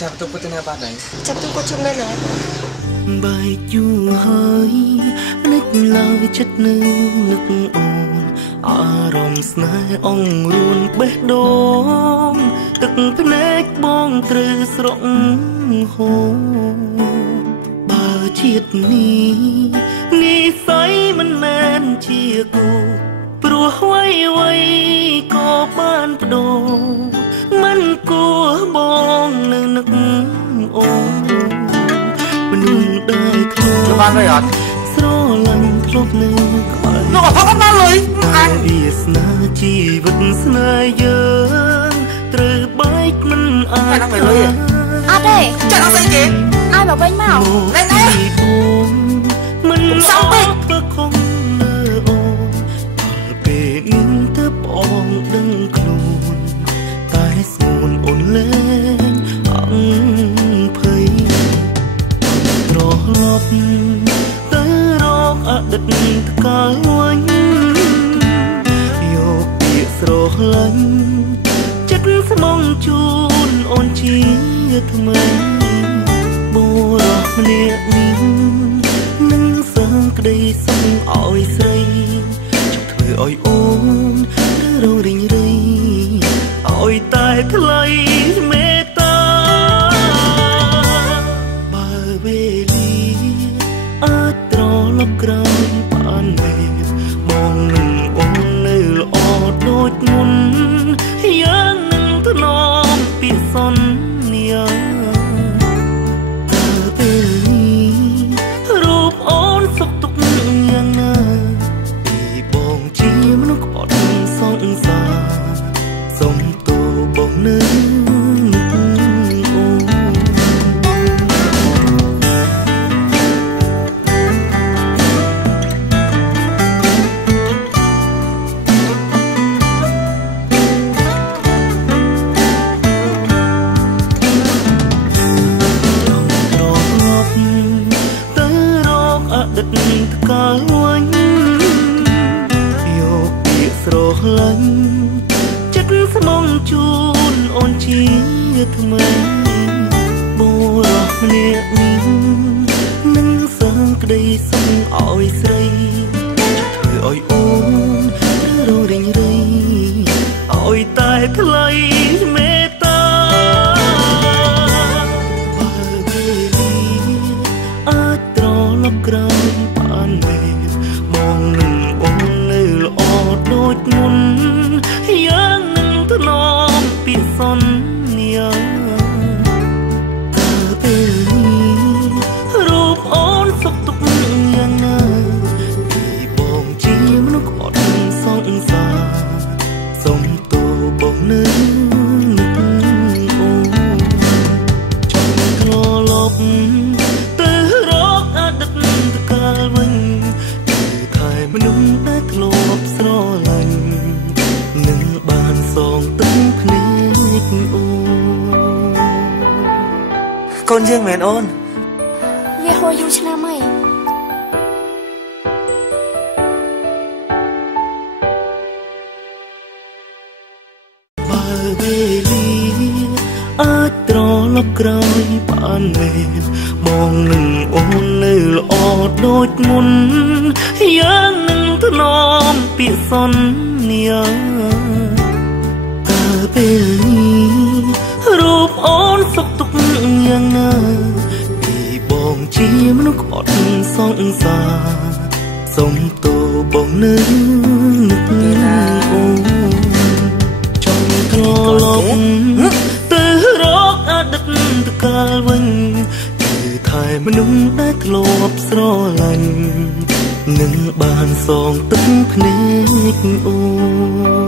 ចាប់ទៅពុទ្ធនាបាត់ហើយចាប់ទៅគាត់ជុំនៅណាបាយយូរហើយនឹកឡើងចិត្តនឹកអូនអារម្មណ៍ស្នេហ៍អង្រួនបេះដូងទឹកភ្នែកបងត្រូវស្រក់ហូរបើជាតិនេះនិស័យមិនមែនជាគូព្រោះអ្វីក៏បានបដូរមិនគួរបងនៅនឹកអូនមនុស្សដែលខ្លួនបានហើយអត់ស្រឡាញ់ធ្លាប់នៅក្បែរនោះអត់បានលុយអញវាស្នេហ៍ជីវិតស្នេហ៍យើងត្រូវបែកមិនអាចអត់ទេចាក់អត់ស្អីគេឲ្យមកវិញមកណែមិនសំពេកធ្វើខំលើអូនដល់ពេលនេះទើបបងដឹងខ្លួនតែស្ងួនអូនលែងភ័យត្រឡប់ទៅរកអតីតកាលវិញយកពាក្យស្រឡាញ់ចិត្តស្មងជូនអូនជាថ្មីបុរសម្នាក់នេះនឹងសងក្តីសុខឲ្យស្រីជប់ធ្វើឲ្យអូនរងរិញរៃឲ្យតែថ្លៃមេត្តាបើវេលាអាចត្រឡប់ក្រោយបានមែនមកនឹងអូននៅល្អដូចមុនយ៉ាងនឹងថ្នមពីសន្យារូបអូនសុខទុក្ខយ៉ាងណាពីបងជាមនុស្សក្បត់សង្សារសុំទោសបងនៅកាលវិញយកពាក្យស្រឡាញ់ចិត្តស្មងជូនអូនជាថ្មីបុរសម្នាក់នេះនឹងសងក្តីសុខឲ្យស្រីធ្វើឲ្យអូនរងរិញរៃឲ្យតែថ្លៃមេត្តាបើវេលាអាចត្រឡប់ក្រោយបានមែនមកនឹងអូននៅល្អដូចមុនយ៉ាងនឹងថ្នមពីសន្យាតែពេលនេះរូបអូនសុខទុក្ខយ៉ាងណាពីបងជាមនុស្សក្បត់សង្សារសុំទោសបងនៅនឹកអូនចង់ត្រឡប់ទៅរកអតីតកាលវិញមនុស្សដែលធ្លាប់ស្រឡាញ់នឹងបានសងទឹកភ្នែកអូនកូនយើងមែនអូនវាហួរយូរឆ្នាំហើយបើវេលាអាចត្រឡប់ក្រោយបានមែនមកនឹងអូននៅល្អដូចមុនយ៉ាងនឹងថ្នមពីសន្យាតែពេលនេះរូបអូនសុខទុក្ខយ៉ាងណាពីបងជាមនុស្សក្បត់សង្សារសុំទោសបងនៅនឹកអូនចង់ត្រឡប់ទៅរកអតីតកាលវិញថែមនុស្សដែលធ្លាប់ស្រឡាញ់នឹងបានសងទឹកភ្នែកអូន